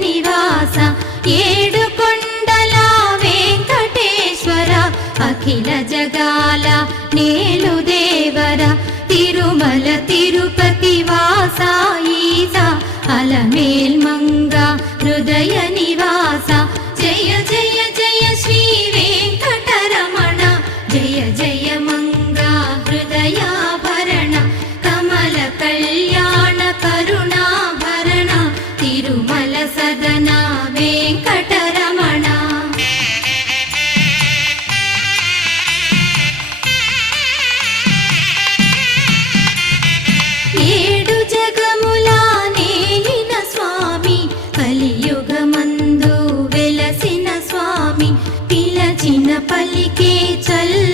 నివాస ఏడు కొండల వెంకటేశ్వర అఖిల జగాల నేలు దేవర తిరుమల తిరుపతి వాస ఈస అలమేల్ మంగ హృదయ నివాస జయ జయ జయ శ్రీ వెంకటరమణ జయ జయ మంగ హృదయాభరణ కమల కళ్యాణ కరుణాభరణ తిరుమల సదన వెంకటరమణ ఏడు జగముల నేలిన స్వామి కలియుగమందు వెలసిన స్వామి పిలచిన పలికే చల్ల